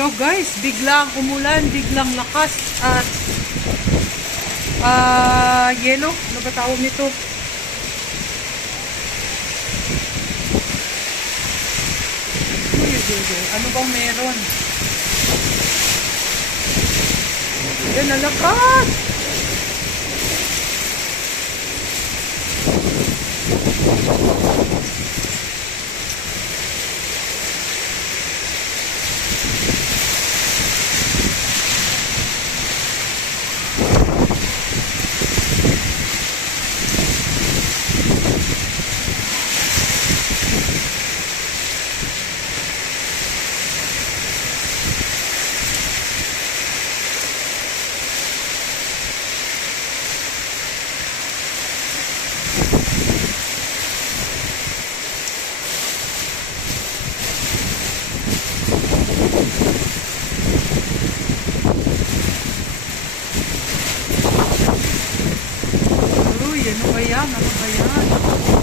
So guys, biglang umulan, biglang lakas at yelo, ano ba tawag nito? Ano bang meron? Yan, nalakas! Uy, ano ba yan? Ano ba yan?